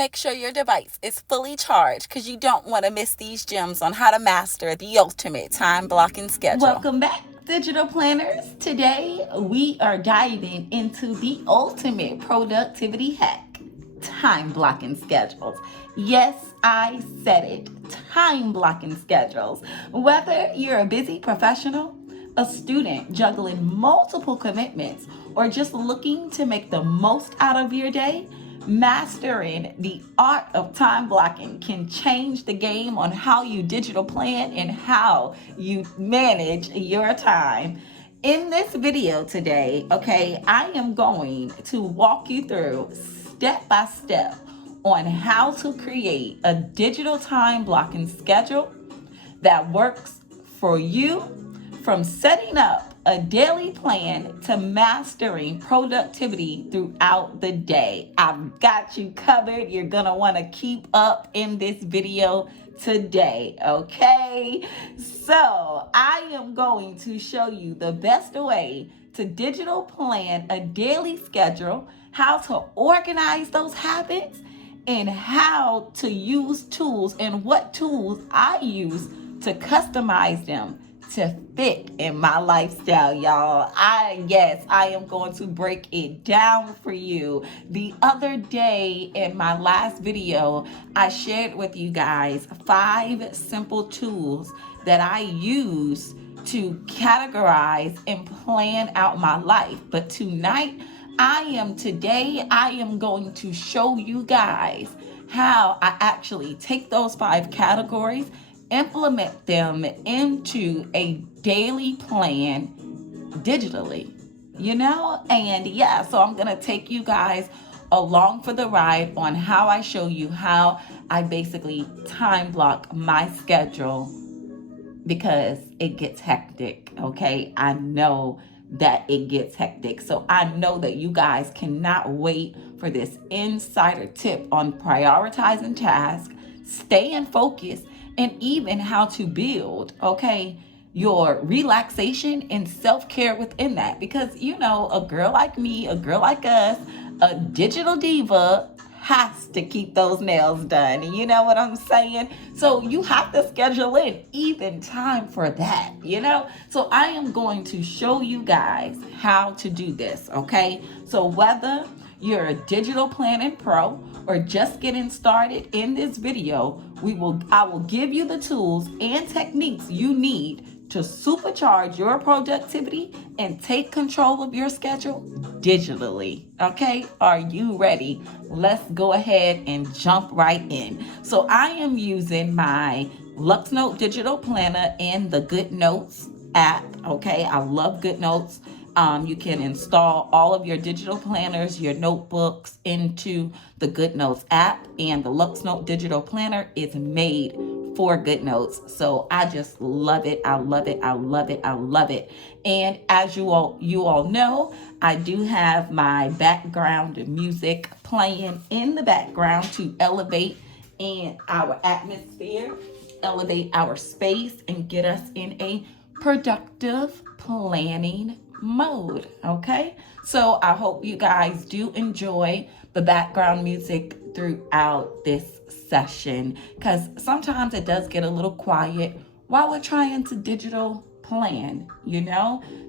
Make sure your device is fully charged because you don't want to miss these gems on how to master the ultimate time blocking schedule. Welcome back, digital planners. Today we are diving into the ultimate productivity hack, time blocking schedules. Yes, I said it, time blocking schedules. Whether you're a busy professional, a student juggling multiple commitments, or just looking to make the most out of your day, mastering the art of time blocking can change the game on how you digital plan and how you manage your time. In this video today, okay, I am going to walk you through step by step on how to create a digital time blocking schedule that works for you, from setting up a daily plan to mastering productivity throughout the day. I've got you covered. You're going to want to keep up in this video today, okay? So I am going to show you the best way to digital plan a daily schedule, how to organize those habits, and how to use tools and what tools I use to customize them to fit in my lifestyle, y'all. I am going to break it down for you. The other day in my last video, I shared with you guys 5 simple tools that I use to categorize and plan out my life. But tonight, I am going to show you guys how I actually take those 5 categories, implement them into a daily plan digitally, and so I'm gonna take you guys along for the ride on how I show you how I basically time block my schedule, because it gets hectic. Okay, I know that it gets hectic, so I know that you guys cannot wait for this insider tip on prioritizing tasks, staying focused, and even how to build, your relaxation and self-care within that. Because, a girl like me, a girl like us, a digital diva has to keep those nails done. You know what I'm saying? So you have to schedule in even time for that, So I am going to show you guys how to do this, okay? So whether you're a digital planning pro or just getting started, in this video, I will give you the tools and techniques you need to supercharge your productivity and take control of your schedule digitally. Okay, are you ready? Let's go ahead and jump right in. So I am using my Luxnote digital planner and the GoodNotes app. Okay, I love GoodNotes. You can install all of your digital planners, your notebooks into the GoodNotes app, and the Luxnote digital planner is made for GoodNotes. So I just love it. I love it. I love it. I love it. And as you all know, I do have my background music playing in the background to elevate in our atmosphere, elevate our space, and get us in a productive planning mode. Okay, so I hope you guys do enjoy the background music throughout this session, because sometimes it does get a little quiet while we're trying to digital plan,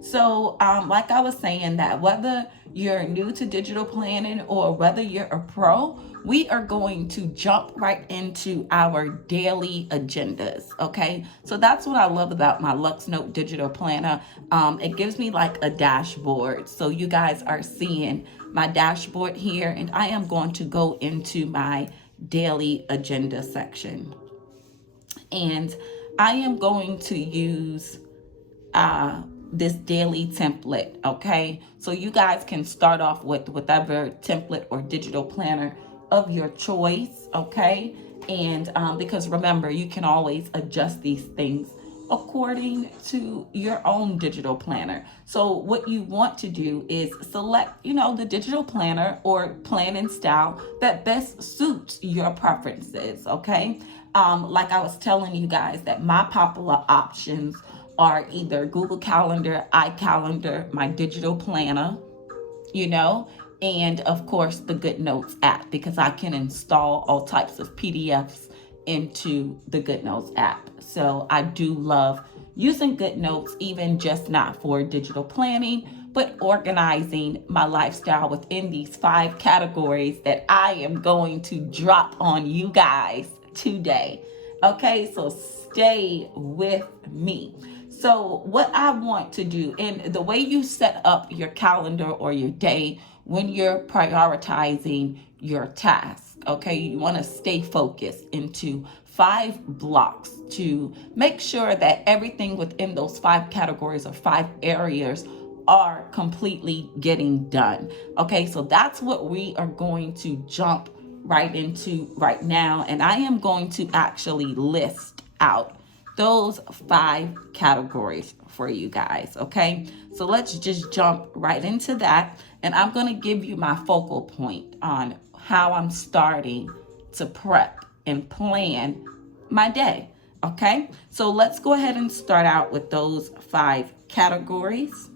so like I was saying, that whether you're new to digital planning or whether you're a pro, we are going to jump right into our daily agendas. Okay, so that's what I love about my Luxnote digital planner. It gives me like a dashboard, so you guys are seeing my dashboard here, and I am going to go into my daily agenda section, and I am going to use this daily template. Okay, so you guys can start off with whatever template or digital planner of your choice. Okay, and because remember, you can always adjust these things according to your own digital planner. So what you want to do is select, the digital planner or planning style that best suits your preferences. Okay, like I was telling you guys, that my popular options are either Google Calendar, iCalendar, my digital planner, and of course the GoodNotes app, because I can install all types of PDFs into the GoodNotes app. So I do love using GoodNotes, even just not for digital planning, but organizing my lifestyle within these 5 categories that I am going to drop on you guys today. Okay, so stay with me. So what I want to do, and the way you set up your calendar or your day when you're prioritizing your task, okay, you want to stay focused into 5 blocks to make sure that everything within those 5 categories or 5 areas are completely getting done. Okay, so that's what we are going to jump right into right now. And I am going to actually list out those 5 categories for you guys. Okay, so let's just jump right into that. And I'm going to give you my focal point on how I'm starting to prep and plan my day. Okay, so let's go ahead and start out with those 5 categories.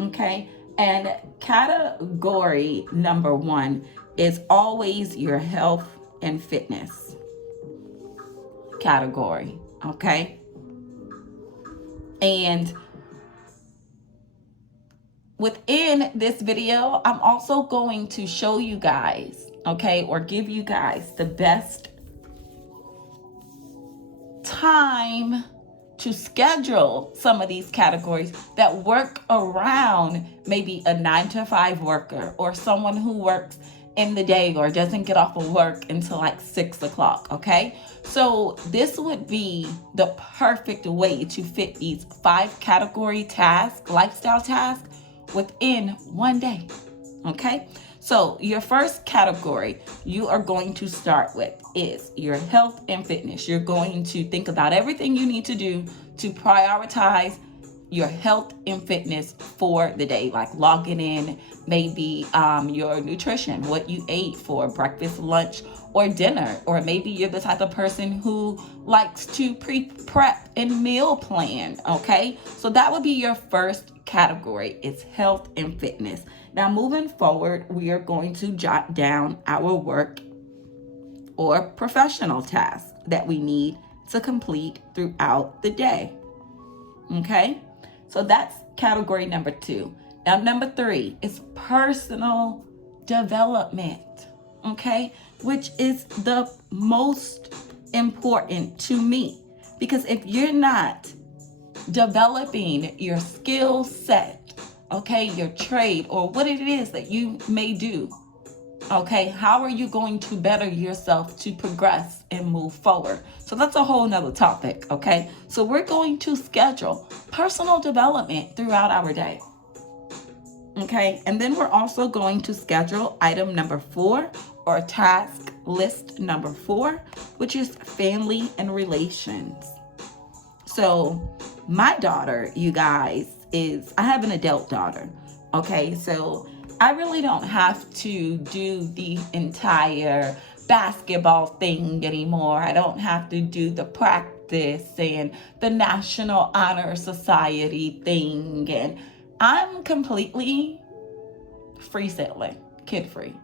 Okay, and category number 1 is always your health and fitness category. Okay, and within this video, I'm also going to show you guys, okay, or give you guys the best time to schedule some of these categories that work around maybe a 9 to 5 worker or someone who works in the day or doesn't get off of work until like 6 o'clock. Okay, so this would be the perfect way to fit these 5 category tasks, lifestyle tasks, within one day. Okay, so your first category you are going to start with is your health and fitness. You're going to think about everything you need to do to prioritize your health and fitness for the day, like logging in maybe your nutrition, what you ate for breakfast, lunch, or dinner. Or maybe you're the type of person who likes to prep and meal plan. Okay, so that would be your first category. It's health and fitness. Now moving forward, we are going to jot down our work or professional tasks that we need to complete throughout the day. Okay, so that's category number 2. Now number 3 is personal development. Okay, which is the most important to me, because if you're not developing your skill set, okay, your trade, or what it is that you may do, okay, how are you going to better yourself to progress and move forward? So that's a whole nother topic. Okay, so we're going to schedule personal development throughout our day. Okay, and then we're also going to schedule item number 4, or task list number 4, which is family and relations. So my daughter, you guys, I have an adult daughter. Okay, so I really don't have to do the entire basketball thing anymore. I don't have to do the practice and the National Honor Society thing. And I'm completely free sailing, kid free.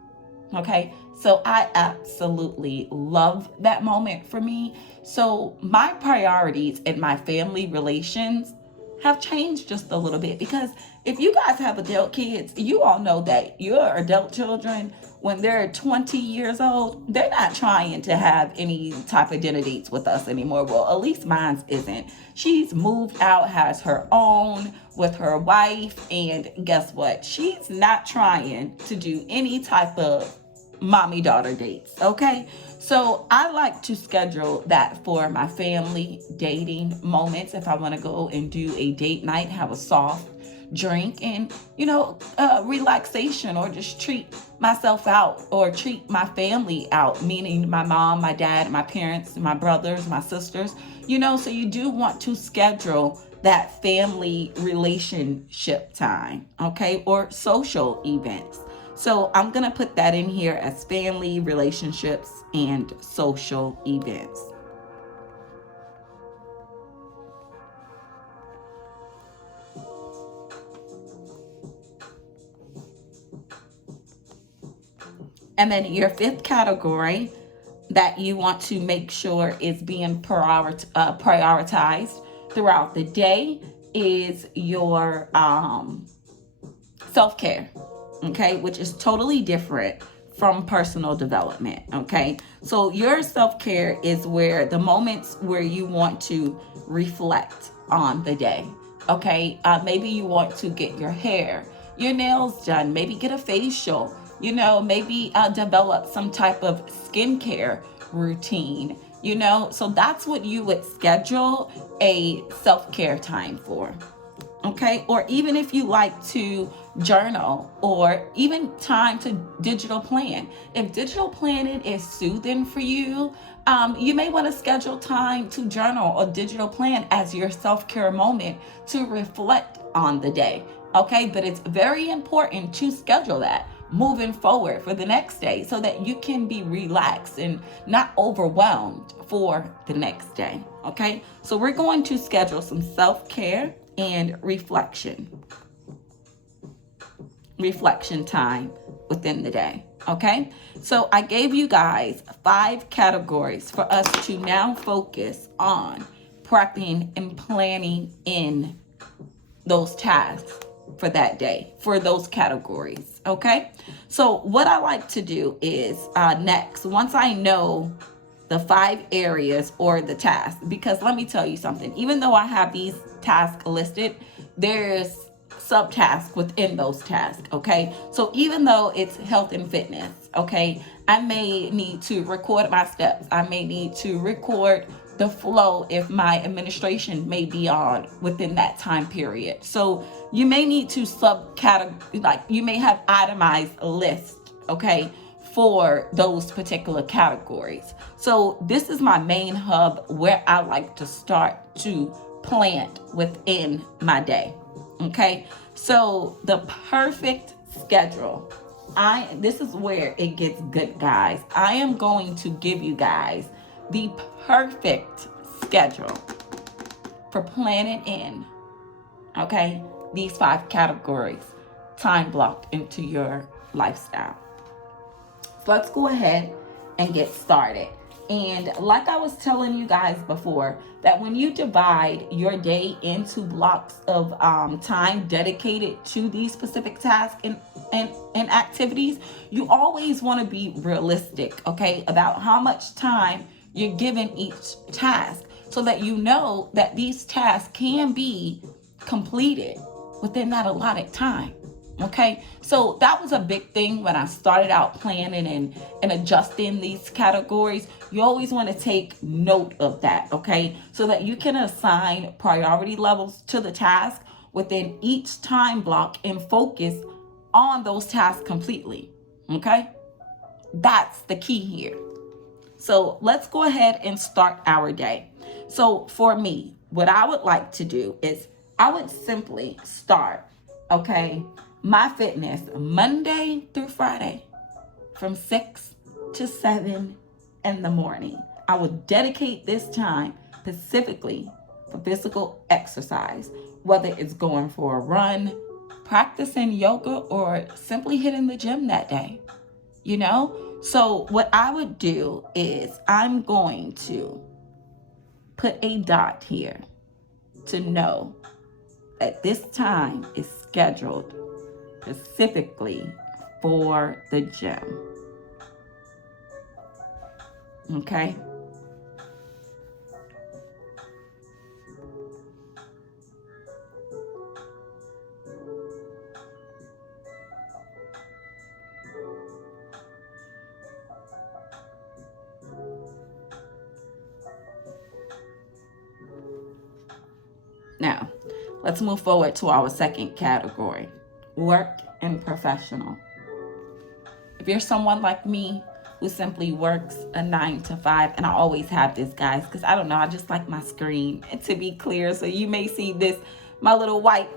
Okay, so I absolutely love that moment for me. So my priorities and my family relations have changed just a little bit, because if you guys have adult kids, you all know that your adult children, when they're 20 years old, they're not trying to have any type of dinner dates with us anymore. Well, at least mine isn't. She's moved out, has her own with her wife, and guess what? She's not trying to do any type of mommy-daughter dates. Okay, so I like to schedule that for my family dating moments. If I want to go and do a date night, have a soft drink, and relaxation, or just treat myself out or treat my family out, meaning my mom, my dad, my parents, my brothers, my sisters, so you do want to schedule that family relationship time, okay, or social events. So I'm going to put that in here as family, relationships, and social events. And then your fifth category that you want to make sure is being prioritized throughout the day is your self-care, okay, which is totally different from personal development, okay? So your self-care is where the moments where you want to reflect on the day, okay? Maybe you want to get your hair, your nails done, maybe get a facial, maybe develop some type of skincare routine, so that's what you would schedule a self-care time for. Okay, or even if you like to journal or even time to digital plan. If digital planning is soothing for you, you may want to schedule time to journal or digital plan as your self-care moment to reflect on the day. Okay, but it's very important to schedule that moving forward for the next day so that you can be relaxed and not overwhelmed for the next day. Okay, so we're going to schedule some self-care and reflection time within the day. Okay, so I gave you guys 5 categories for us to now focus on prepping and planning in those tasks for that day, for those categories. Okay, so what I like to do is next, once I know the 5 areas or the tasks, because let me tell you something, even though I have these tasks listed, there's subtasks within those tasks. Okay, so even though it's health and fitness, okay, I may need to record my steps, I may need to record the flow if my administration may be on within that time period. So you may need to subcategorize, like you may have itemized a list, okay, for those particular categories. So this is my main hub where I like to start to plant within my day. Okay, so the perfect schedule. This is where it gets good, guys. I am going to give you guys the perfect schedule for planning in, okay, these 5 categories time blocked into your lifestyle. So let's go ahead and get started. And like I was telling you guys before, that when you divide your day into blocks of time dedicated to these specific tasks and activities, you always want to be realistic, okay, about how much time you're given each task so that you know that these tasks can be completed within that allotted time. Okay, so that was a big thing when I started out planning and adjusting these categories. You always want to take note of that, okay, so that you can assign priority levels to the task within each time block and focus on those tasks completely. Okay, that's the key here. So let's go ahead and start our day. So for me, what I would like to do is I would simply start, okay, my fitness Monday through Friday from 6 to 7 in the morning. I would dedicate this time specifically for physical exercise, whether it's going for a run, practicing yoga, or simply hitting the gym that day. So what I would do is I'm going to put a dot here to know that this time is scheduled specifically for the gym. Okay? Now, let's move forward to our second category, work and professional. If you're someone like me who simply works a 9 to 5, and I always have this, guys, because I don't know, I just like my screen to be clear. So you may see this, my little white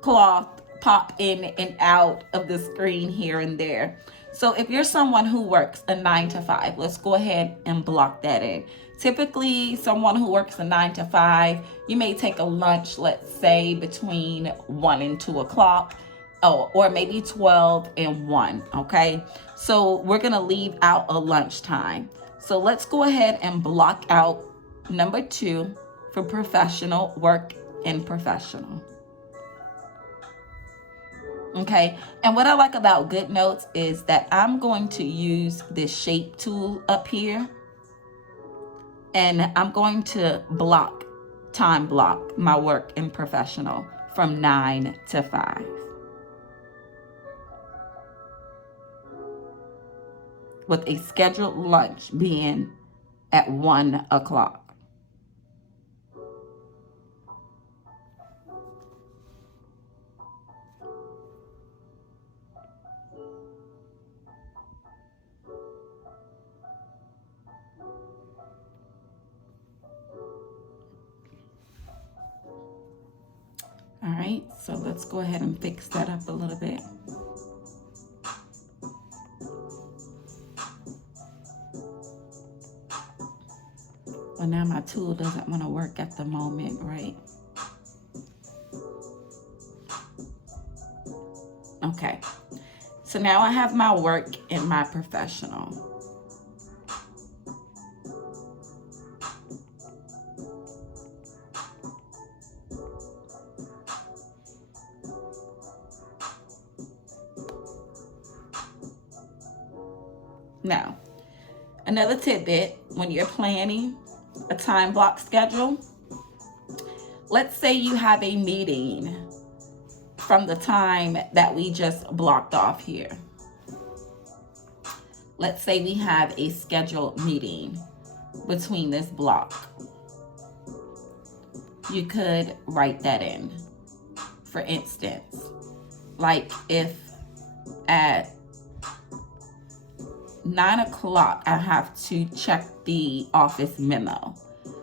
cloth pop in and out of the screen here and there. So if you're someone who works a 9 to 5, let's go ahead and block that in. Typically, someone who works a 9 to 5, you may take a lunch, let's say between 1 and 2 o'clock, or maybe 12 and 1, okay? So we're gonna leave out a lunchtime. So let's go ahead and block out number 2 for professional work and professional. Okay, and what I like about GoodNotes is that I'm going to use this shape tool up here, and I'm going to time block my work and professional from 9 to 5. With a scheduled lunch being at 1 o'clock. All right, so let's go ahead and fix that up a little bit. Well, now my tool doesn't want to work at the moment, right? Okay, so now I have my work and my professional. Now, another tidbit, when you're planning a time block schedule, let's say you have a meeting from the time that we just blocked off here. Let's say we have a scheduled meeting between this block. You could write that in. For instance, like if at 9 o'clock I have to check the office memo,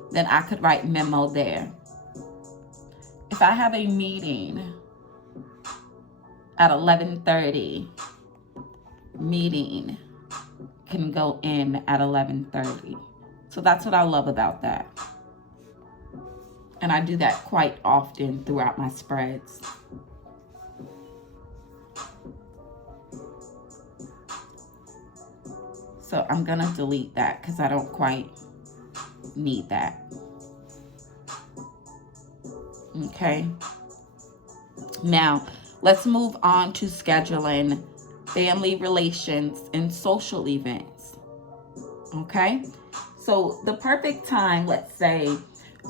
then I could write memo there. If I have a meeting at 11:30, meeting can go in at 11:30. So that's what I love about that. And I do that quite often throughout my spreads. So I'm gonna delete that because I don't quite need that. Okay. Now, let's move on to scheduling family relations and social events. Okay. So the perfect time, let's say,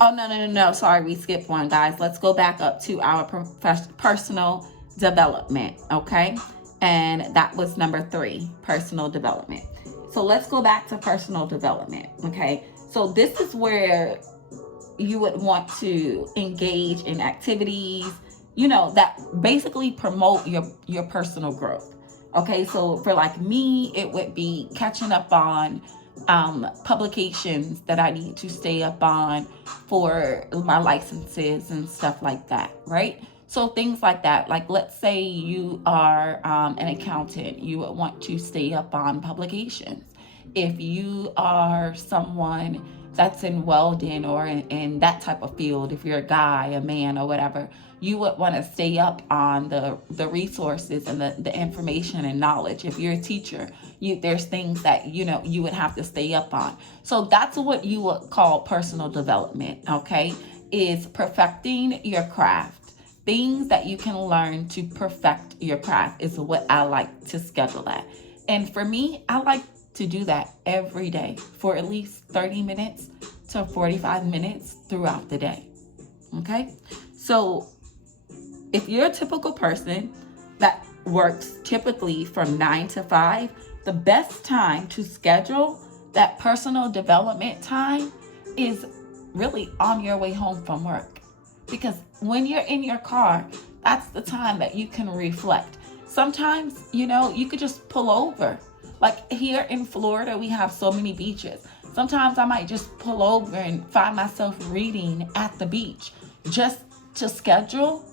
oh, no, sorry, we skipped one, guys. Let's go back up to our personal development, okay? And that was number 3, personal development. So let's go back to personal development, okay? So this is where you would want to engage in activities, you know, that basically promote your personal growth, okay? So for like me, it would be catching up on publications that I need to stay up on for my licenses and stuff like that, right? So things like that, like let's say you are an accountant, you would want to stay up on publications. If you are someone that's in welding or in that type of field, if you're a guy, a man, or whatever, you would want to stay up on the resources and the information and knowledge. If you're a teacher, there's things that you would have to stay up on. So that's what you would call personal development, okay? Is perfecting your craft. Things that you can learn to perfect your craft is what I like to schedule that. And for me, I like to do that every day for at least 30 minutes to 45 minutes throughout the day. Okay? So if you're a typical person that works typically from 9 to 5, the best time to schedule that personal development time is really on your way home from work. Because when you're in your car, that's the time that you can reflect. Sometimes, you could just pull over. Like here in Florida, we have so many beaches. Sometimes I might just pull over and find myself reading at the beach just to schedule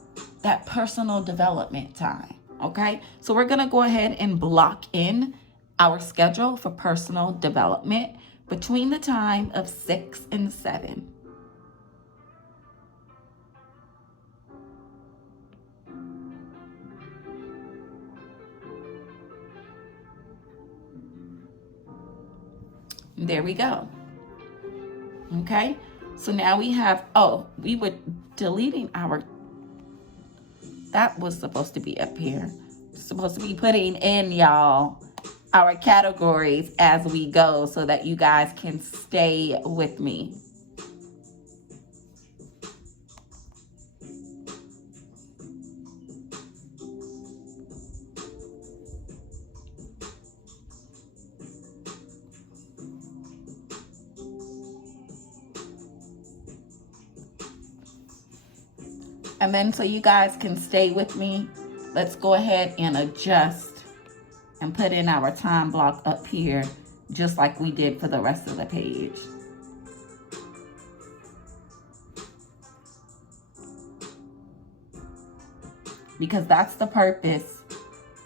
that personal development time. Okay, so we're gonna go ahead and block in our schedule for personal development between the time of 6 and 7. There we go. Okay, so now we have, oh, we were deleting our, that was supposed to be up here. Supposed to be putting in, y'all, our categories as we go so that you guys can stay with me. And then so you guys can stay with me, let's go ahead and adjust and put in our time block up here, just like we did for the rest of the page. Because that's the purpose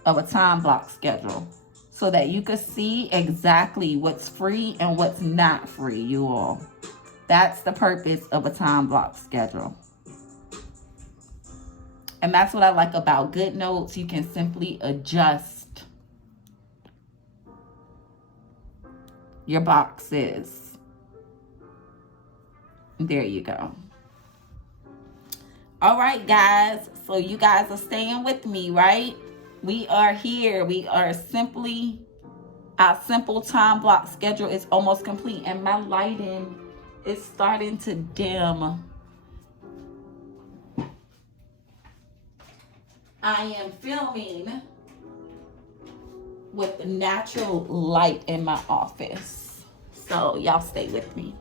of a time block schedule, so that you can see exactly what's free and what's not free, you all. That's the purpose of a time block schedule. And that's what I like about GoodNotes. You can simply adjust your boxes. There you go. All right, guys. So you guys are staying with me, right? We are here. We are simply, our simple time block schedule is almost complete. And my lighting is starting to dim. I am filming with the natural light in my office. So y'all stay with me.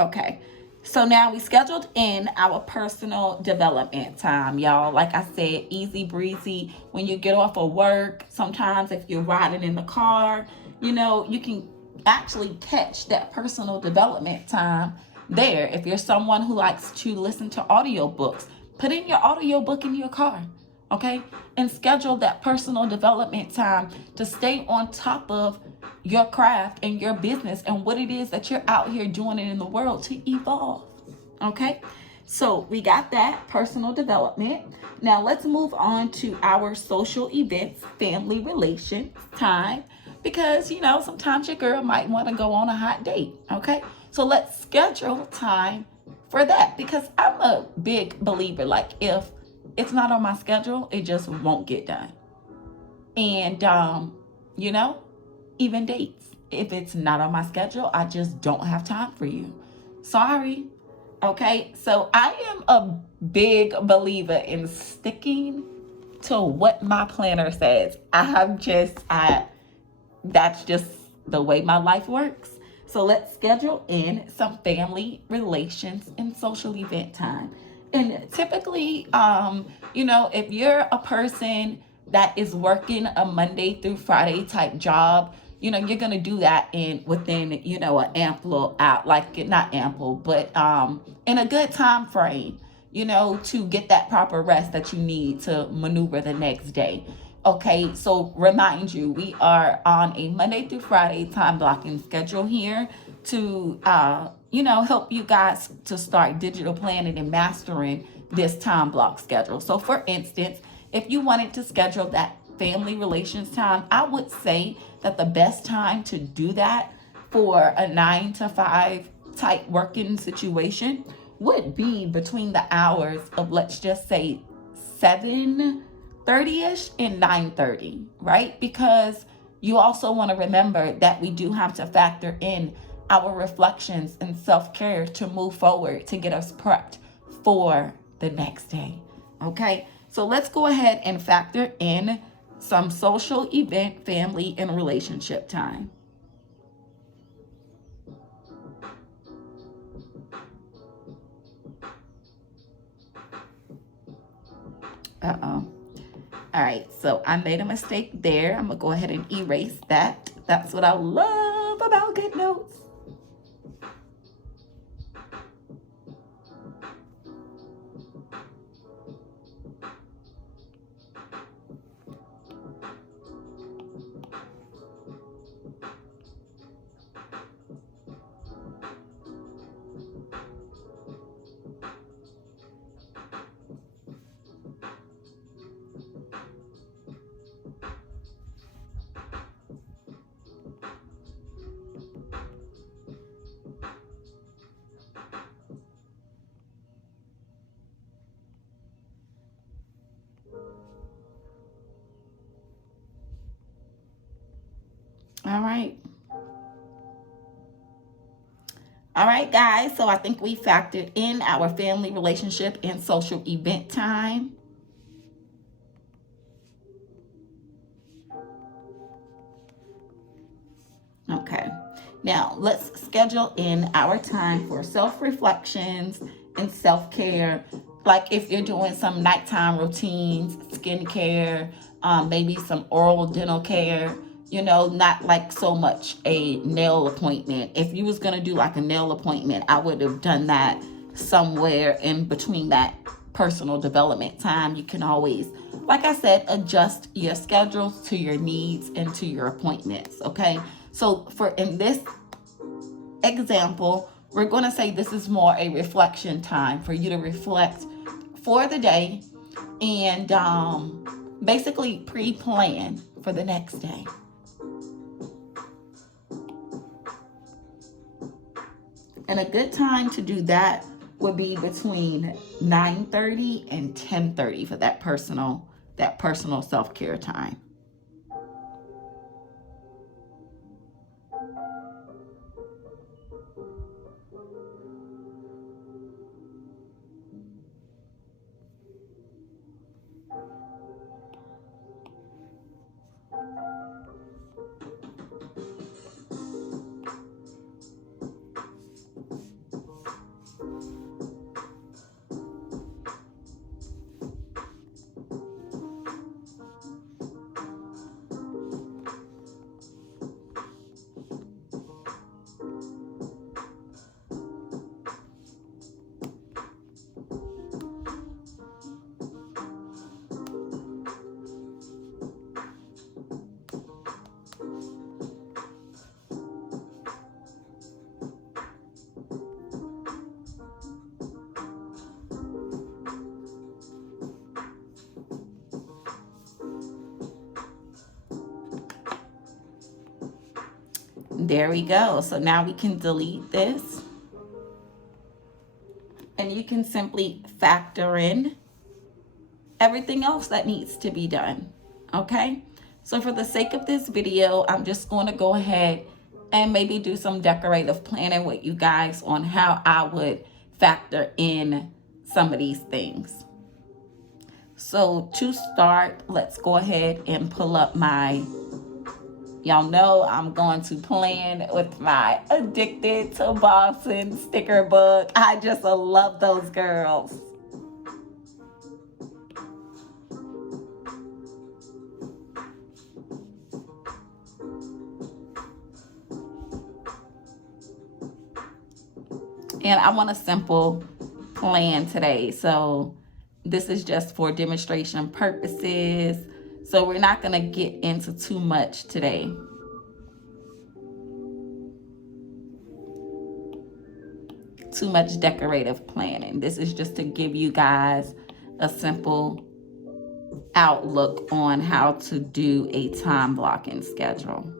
Okay. So now we scheduled in our personal development time, y'all. Like I said, easy breezy. When you get off of work, sometimes if you're riding in the car, you know, you can actually catch that personal development time there. If you're someone who likes to listen to audiobooks, put in your audiobook in your car, okay? And schedule that personal development time to stay on top of your craft and your business and what it is that you're out here doing in the world to evolve, okay? So we got that personal development. Now let's move on to our social events, family relations time, because, you know, sometimes your girl might want to go on a hot date, okay? So let's schedule time for that, because I'm a big believer, like, if it's not on my schedule, it just won't get done. And, you know, even dates. If it's not on my schedule, I just don't have time for you. Sorry. Okay. So I am a big believer in sticking to what my planner says. That's just the way my life works. So let's schedule in some family relations and social event time. And typically, you know, if you're a person that is working a Monday through Friday type job, you know, you're gonna do that within, you know, an ample out, like, not ample, but in a good time frame, you know, to get that proper rest that you need to maneuver the next day. Okay, so remind you, we are on a Monday through Friday time blocking schedule here to, you know, help you guys to start digital planning and mastering this time block schedule. So for instance, if you wanted to schedule that family relations time, I would say that the best time to do that for a 9 to 5 type working situation would be between the hours of, let's just say, 7:30ish and 9:30, right? Because you also want to remember that we do have to factor in our reflections and self-care to move forward, to get us prepped for the next day. Okay, so let's go ahead and factor in some social event, family, and relationship time. Uh-oh. All right, so I made a mistake there. I'm gonna go ahead and erase that. That's what I love about GoodNotes. All right. All right, guys. So I think we factored in our family, relationship, and social event time. Okay. Now let's schedule in our time for self-reflections and self-care. Like if you're doing some nighttime routines, skincare, maybe some oral dental care, not like so much a nail appointment. If you was gonna do like a nail appointment, I would have done that somewhere in between that personal development time. You can always, like I said, adjust your schedules to your needs and to your appointments. Okay. So for in this example, we're going to say this is more a reflection time for you to reflect for the day and basically pre-plan for the next day. And a good time to do that would be between 9:30 and 10:30 for that personal self-care time. There we go. So now we can delete this and you can simply factor in everything else that needs to be done. Okay. So for the sake of this video, I'm just going to go ahead and maybe do some decorative planning with you guys on how I would factor in some of these things. So to start, let's go ahead and pull up y'all know I'm going to plan with my Addicted to Bossin sticker book. I just love those girls. And I want a simple plan today. So this is just for demonstration purposes. So we're not going to get into too much today. Too much decorative planning. This is just to give you guys a simple outlook on how to do a time blocking schedule.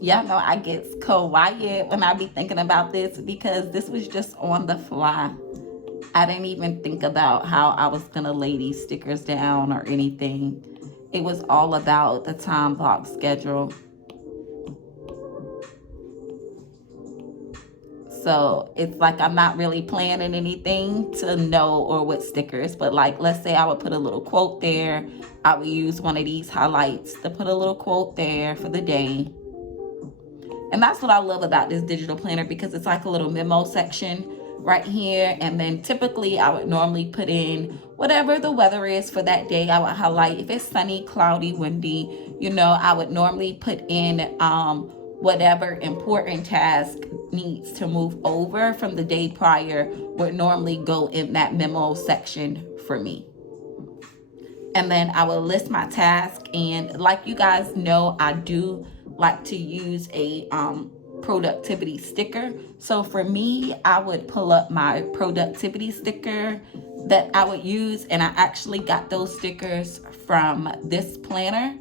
Y'all know I get quiet when I be thinking about this because this was just on the fly. I didn't even think about how I was going to lay these stickers down or anything. It was all about the time block schedule. So it's like I'm not really planning anything to know or with stickers, but like let's say I would put a little quote there. I would use one of these highlights to put a little quote there for the day. And that's what I love about this digital planner, because it's like a little memo section right here. And then typically I would normally put in whatever the weather is for that day. I would highlight if it's sunny, cloudy, windy, I would normally put in whatever important task needs to move over from the day prior would normally go in that memo section for me. And then I will list my task. And like you guys know, I do like to use a productivity sticker. So for me, I would pull up my productivity sticker that I would use. And I actually got those stickers from thisplanner.com.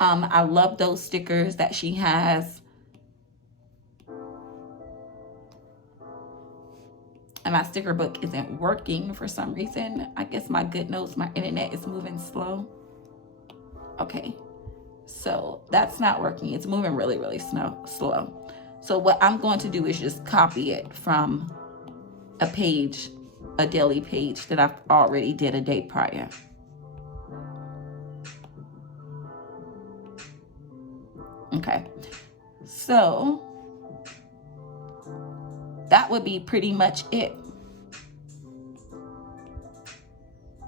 I love those stickers that she has. And my sticker book isn't working for some reason. I guess my internet is moving slow. Okay, so that's not working. It's moving really, really slow. So what I'm going to do is just copy it from a daily page that I've already did a day prior. Okay, so that would be pretty much it.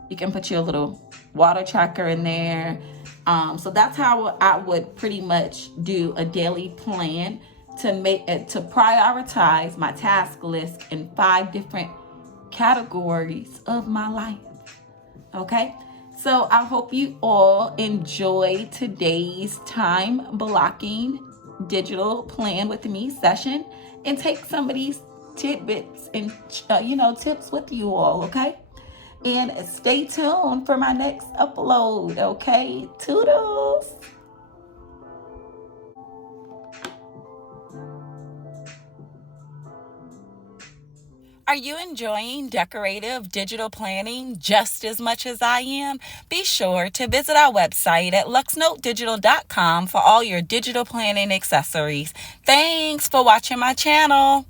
You can put your little water tracker in there. So that's how I would pretty much do a daily plan to prioritize my task list in 5 different categories of my life. Okay, so I hope you all enjoy today's time blocking digital plan with me session and take some of these tidbits and tips with you all. Okay, and stay tuned for my next upload. Okay, toodles. Are you enjoying decorative digital planning just as much as I am? Be sure to visit our website at Luxnotedigital.com for all your digital planning accessories. Thanks for watching my channel.